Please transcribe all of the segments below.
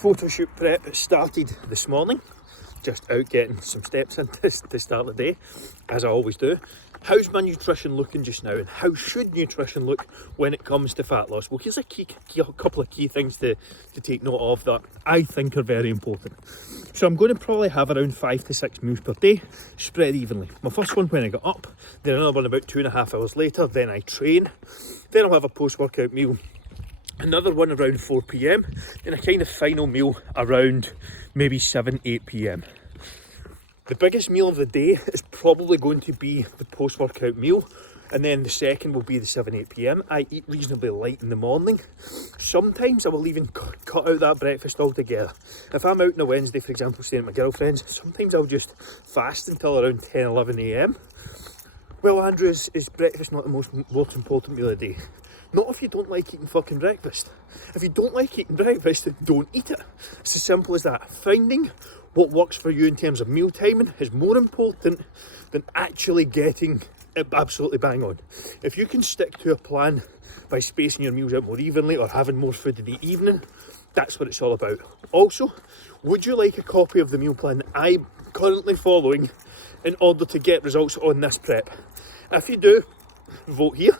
Photoshoot prep started this morning. Just out getting some steps in to start the day, as I always do. How's my nutrition looking just now, and how should nutrition look when it comes to fat loss? Well, here's a couple of key things to take note of that I think are very important. So I'm going to probably have around 5 to 6 meals per day, spread evenly. My first one when I get up, then another one about 2.5 hours later, then I train, then I'll have a post-workout meal, another one around 4 p.m, then a kind of final meal around maybe 7-8 p.m. The biggest meal of the day is probably going to be the post-workout meal, and then the second will be the 7-8 p.m. I eat reasonably light in the morning. Sometimes I will even cut out that breakfast altogether. If I'm out on a Wednesday, for example, staying at my girlfriend's, sometimes I'll just fast until around 10-11 a.m. Well, Andrew, is breakfast not the most important meal of the day? Not if you don't like eating fucking breakfast. If you don't like eating breakfast, don't eat it. It's as simple as that. Finding what works for you in terms of meal timing is more important than actually getting it absolutely bang on. If you can stick to a plan by spacing your meals out more evenly or having more food in the evening, that's what it's all about. Also, would you like a copy of the meal plan that I'm currently following in order to get results on this prep? If you do, vote here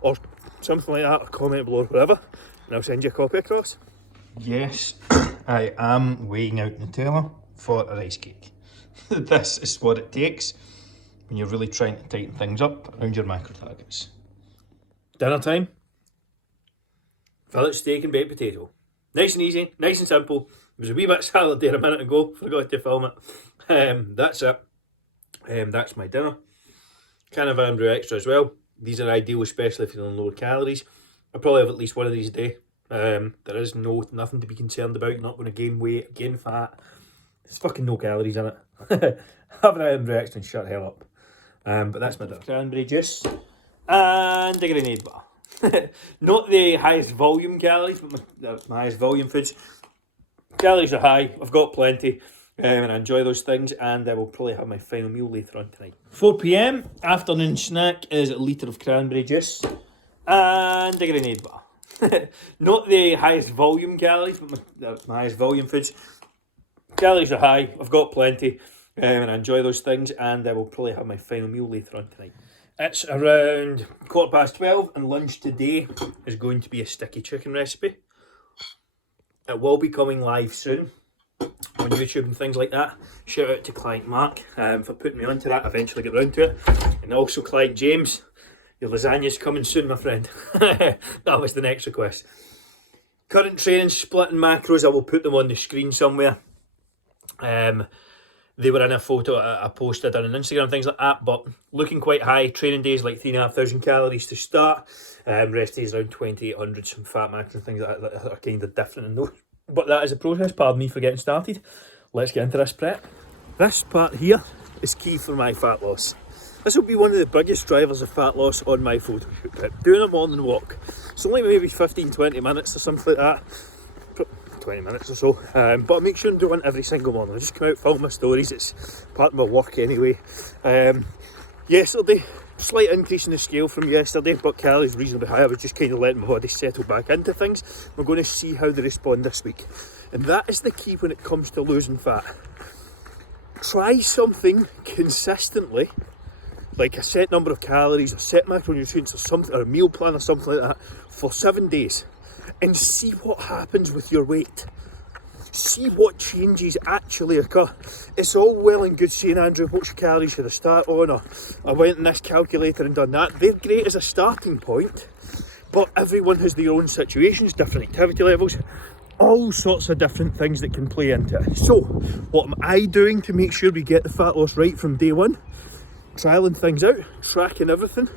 or something like that, or comment below, whatever, and I'll send you a copy across. Yes, I am weighing out Nutella for a rice cake. This is what it takes when you're really trying to tighten things up around your macro targets. Dinner time. Fillet steak and baked potato. Nice and easy, nice and simple. There was a wee bit of salad there a minute ago, forgot to film it. That's it. That's my dinner. Can of Andrew extra as well. These are ideal, especially if you're on lower calories. I probably have at least one of these a day. There is nothing to be concerned about. You're not going to gain weight, gain fat. There's fucking no calories in it. Have an Andrew extra and shut hell up. But that's my dinner. Cranberry juice and a grenade bar. Not the highest volume calories, but my highest volume foods. Calories are high. I've got plenty. And I enjoy those things, and I will probably have my final meal later on tonight. 4 p.m, afternoon snack is a litre of cranberry juice and a grenade bar. Not the highest volume calories, but my highest volume foods. Calories are high, I've got plenty, and I enjoy those things, and I will probably have my final meal later on tonight. It's around 12:15, and lunch today is going to be a sticky chicken recipe. It will be coming live soon on YouTube and things like that. Shout out to client Mark for putting me onto that. Eventually get round to it. And also client James, your lasagna's coming soon, my friend. That was the next request. Current training, splitting macros, I will put them on the screen somewhere. They were in a photo I posted on Instagram, things like that, but looking quite high. Training days like 3,500 calories to start. Rest days around 2,800, some fat macros and things like that are kind of different in those. But that is a process, pardon me for getting started. Let's get into this prep. This part here is key for my fat loss. This will be one of the biggest drivers of fat loss on my photoshoot prep. Doing a morning walk. It's only maybe 15-20 minutes or something like that. 20 minutes or so. But I make sure I do one every single morning. I just come out, film my stories. It's part of my work anyway. Yesterday, slight increase in the scale from yesterday, but calories reasonably high. I was just kind of letting my body settle back into things. We're going to see how they respond this week. And that is the key when it comes to losing fat. Try something consistently, like a set number of calories, a set macronutrients or something, or a meal plan or something like that, for 7 days. And see what happens with your weight. See what changes actually occur. It's all well and good saying, Andrew, what's your calories should I start on, or I went in this calculator and done that. They're great as a starting point, but everyone has their own situations, different activity levels, all sorts of different things that can play into it. So, what am I doing to make sure we get the fat loss right from day one? Trialing things out, tracking everything,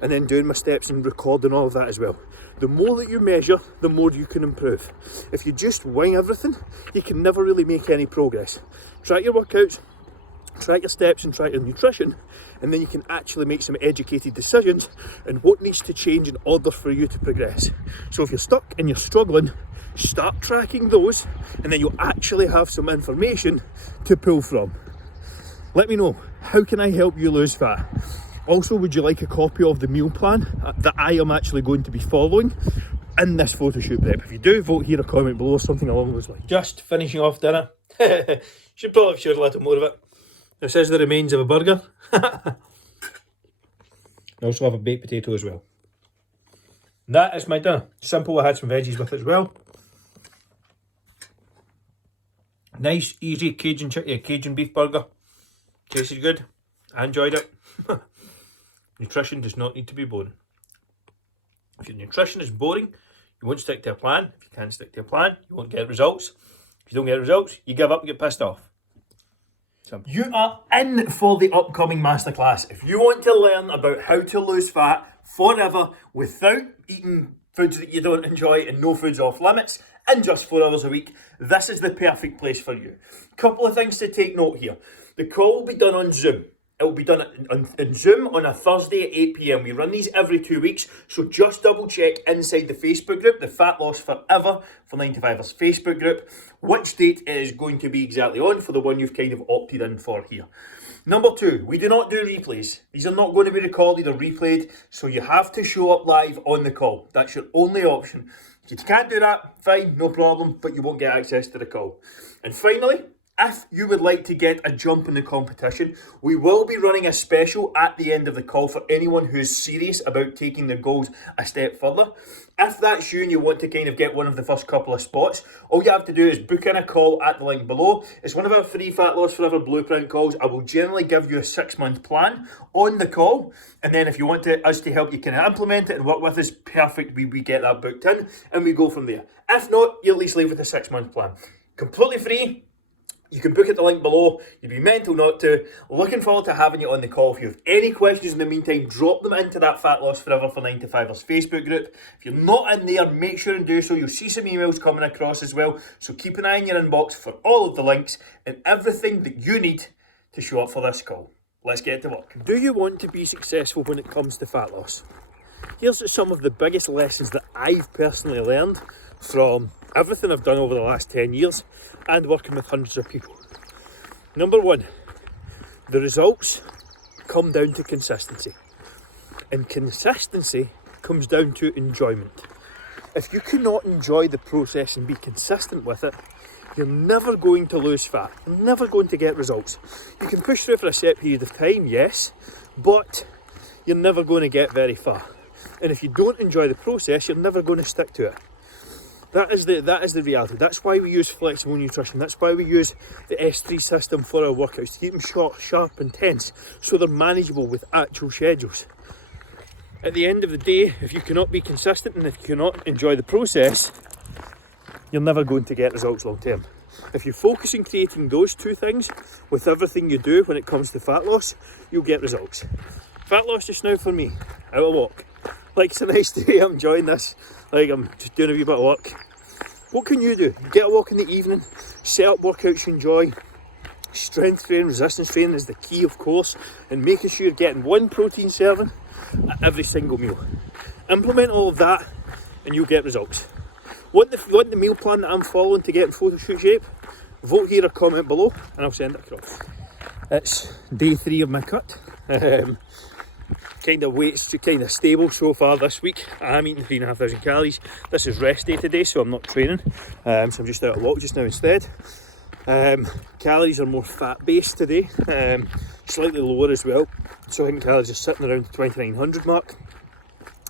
and then doing my steps and recording all of that as well. The more that you measure, the more you can improve. If you just wing everything, you can never really make any progress. Track your workouts, track your steps and track your nutrition, and then you can actually make some educated decisions on what needs to change in order for you to progress. So if you're stuck and you're struggling, start tracking those, and then you'll actually have some information to pull from. Let me know, how can I help you lose fat? Also, would you like a copy of the meal plan that I am actually going to be following in this photo shoot prep. If you do, vote here or comment below, something along those lines. Just finishing off dinner. Should probably have shared a little more of it. This is the remains of a burger. I also have a baked potato as well. That is my dinner. Simple, I had some veggies with it as well. Nice, easy Cajun beef burger. Tasted good. I enjoyed it. Nutrition does not need to be boring. If your nutrition is boring, you won't stick to a plan. If you can't stick to a plan, you won't get results. If you don't get results, you give up and get pissed off. Simple. You are in for the upcoming masterclass. If you want to learn about how to lose fat forever without eating foods that you don't enjoy and no foods off limits in just 4 hours a week, this is the perfect place for you. Couple of things to take note here. The call will be done on Zoom. It will be done on Zoom on a Thursday at 8 PM. We run these every 2 weeks, so just double check inside the Facebook group, the Fat Loss Forever for 9 to 5ers Facebook group, which date it is going to be exactly on for the one you've kind of opted in for here. Number 2, we do not do replays. These are not going to be recorded or replayed, so you have to show up live on the call. That's your only option. If you can't do that, fine, no problem, but you won't get access to the call. And finally, if you would like to get a jump in the competition, we will be running a special at the end of the call for anyone who's serious about taking their goals a step further. If that's you and you want to kind of get one of the first couple of spots, all you have to do is book in a call at the link below. It's one of our free Fat Loss Forever blueprint calls. I will generally give you a 6-month plan on the call, and then if you want us to help you kind of implement it and work with us, perfect, we get that booked in and we go from there. If not, you at least leave with a 6-month plan. Completely free. You can book at the link below. You'd be mental not to. Looking forward to having you on the call. If you have any questions in the meantime, drop them into that Fat Loss Forever for 9 to 5ers Facebook group. If you're not in there, make sure and do so. You'll see some emails coming across as well. So keep an eye in your inbox for all of the links and everything that you need to show up for this call. Let's get to work. Do you want to be successful when it comes to fat loss? Here's some of the biggest lessons that I've personally learned from everything I've done over the last 10 years and working with hundreds of people. Number 1, the results come down to consistency. And consistency comes down to enjoyment. If you cannot enjoy the process and be consistent with it, you're never going to lose fat. You're never going to get results. You can push through for a set period of time, yes, but you're never going to get very far. And if you don't enjoy the process, you're never going to stick to it. That is the reality. That's why we use flexible nutrition. That's why we use the S3 system for our workouts, to keep them short, sharp, and tense, so they're manageable with actual schedules. At the end of the day, if you cannot be consistent and if you cannot enjoy the process, you're never going to get results long term. If you focus on creating those two things with everything you do when it comes to fat loss, you'll get results. Fat loss just now for me, out a walk. Like, it's a nice day, I'm enjoying this. Like, I'm just doing a wee bit of work. What can you do? Get a walk in the evening, set up workouts you enjoy. Strength training, resistance training is the key, of course, and making sure you're getting 1 protein serving at every single meal. Implement all of that and you'll get results. Want the meal plan that I'm following to get in photoshoot shape? Vote here or comment below and I'll send it across. It's day 3 of my cut. Kind of weights kind of stable so far this week. I'm eating 3,500 calories. This is rest day today, so I'm not training. So I'm just out a walk just now instead. Calories are more fat based today, slightly lower as well. So I think calories are sitting around the 2,900 mark,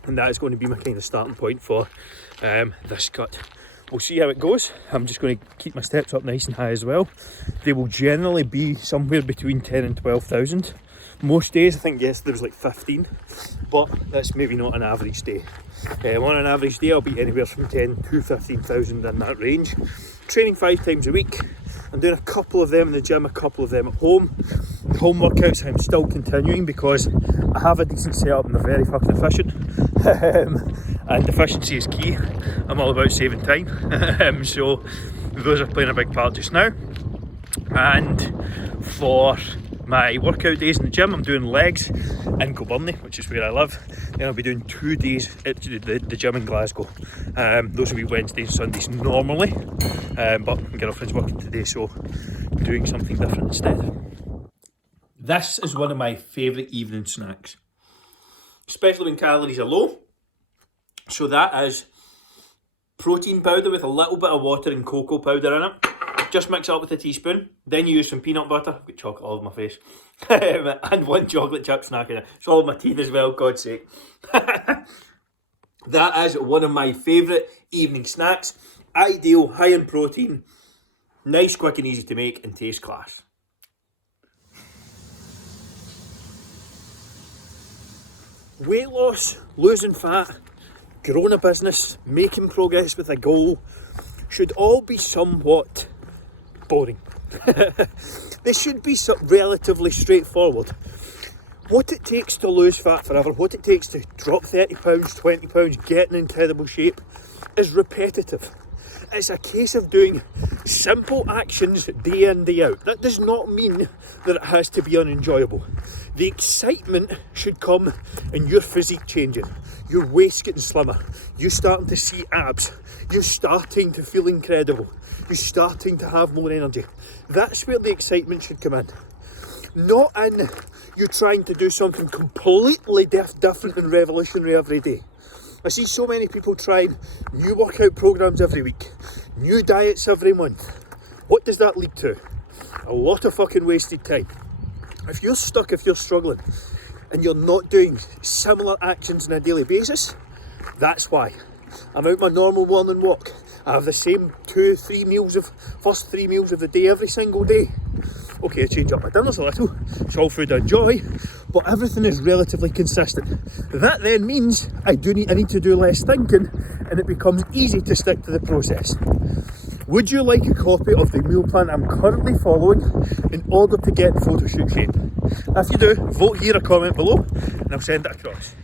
and that is going to be my kind of starting point for this cut. We'll see how it goes. I'm just going to keep my steps up nice and high as well. They will generally be somewhere between 10 and 12,000. Most days, I think yesterday was like 15, but that's maybe not an average day. On an average day, I'll be anywhere from 10 to 15,000 in that range. Training 5 times a week. I'm doing a couple of them in the gym, a couple of them at home. The home workouts I'm still continuing because I have a decent setup and they're very fucking efficient. And efficiency is key. I'm all about saving time. So those are playing a big part just now. And for my workout days in the gym, I'm doing legs in Kilburnie, which is where I live. Then I'll be doing 2 days at the gym in Glasgow. Those will be Wednesdays and Sundays normally, but my girlfriend's working today, so I'm doing something different instead. This is one of my favourite evening snacks, especially when calories are low. So that is protein powder with a little bit of water and cocoa powder in it. Just mix it up with a teaspoon. Then you use some peanut butter. I've got chocolate all over my face. And 1 chocolate chip snack in it. It's all in my teeth as well, God's sake. That is one of my favourite evening snacks. Ideal, high in protein, nice, quick and easy to make, and taste class. Weight loss, losing fat, growing a business, making progress with a goal should all be somewhat boring. This should be relatively straightforward. What it takes to lose fat forever, what it takes to drop 30 pounds, 20 pounds, get in incredible shape is repetitive. It's a case of doing simple actions day in, day out. That does not mean that it has to be unenjoyable. The excitement should come in your physique changing, your waist getting slimmer, you starting to see abs, you starting to feel incredible, you starting to have more energy. That's where the excitement should come in. Not in you trying to do something completely different and revolutionary every day. I see so many people trying new workout programs every week, new diets every month. What does that lead to? A lot of fucking wasted time. If you're stuck, if you're struggling, and you're not doing similar actions on a daily basis, that's why. I'm out my normal morning walk. I have the same first 3 meals of the day every single day. Okay, I change up my dinners a little, it's all food I enjoy, but everything is relatively consistent. That then means I need to do less thinking, and it becomes easy to stick to the process. Would you like a copy of the meal plan I'm currently following in order to get Photoshoot shape? If you do, vote here or comment below, and I'll send it across.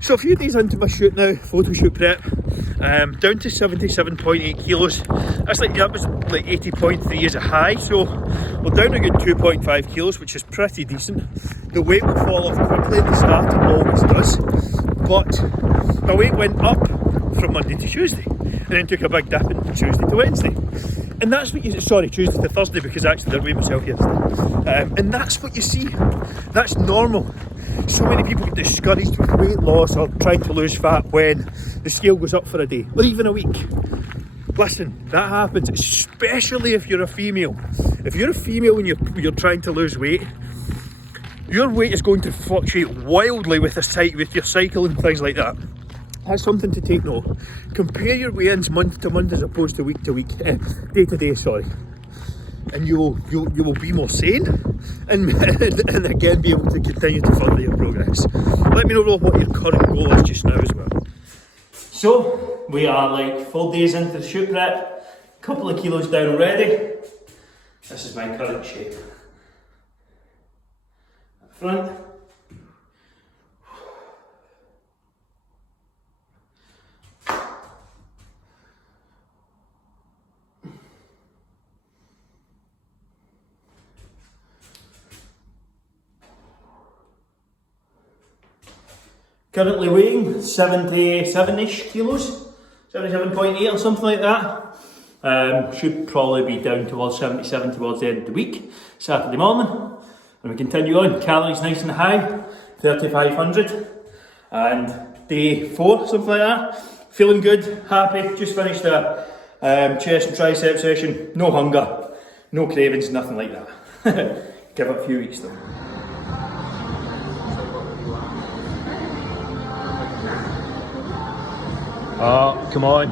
So a few days into my shoot now, Photoshoot prep, down to 77.8 kilos. That was like 80.3 as a high, so we're down a good 2.5 kilos, which is pretty decent. The weight will fall off quickly at the start, it always does, but my weight went up from Monday to Tuesday, and then took a big dip in Tuesday to Wednesday. And that's what Tuesday to Thursday, because I actually did weigh myself yesterday. And that's what you see, that's normal. So many people get discouraged with weight loss or trying to lose fat when the scale goes up for a day or even a week. Listen, that happens, especially if you're a female. If you're a female and you're trying to lose weight, your weight is going to fluctuate wildly with your cycle and things like that. That's something to take note. Compare your weigh-ins month to month as opposed to week, day to day, sorry. And you will be more sane and again be able to continue to further your progress. Let me know what your current goal is just now as well. So we are like 4 days into the shoot prep, a couple of kilos down already. This is my current shape. Up front. Currently weighing 77-ish kilos, 77.8 or something like that. Should probably be down towards 77 towards the end of the week, Saturday morning. And we continue on, calories nice and high, 3,500. And day 4, something like that. Feeling good, happy, just finished a chest and tricep session. No hunger, no cravings, nothing like that. Give it a few weeks though. Oh, come on.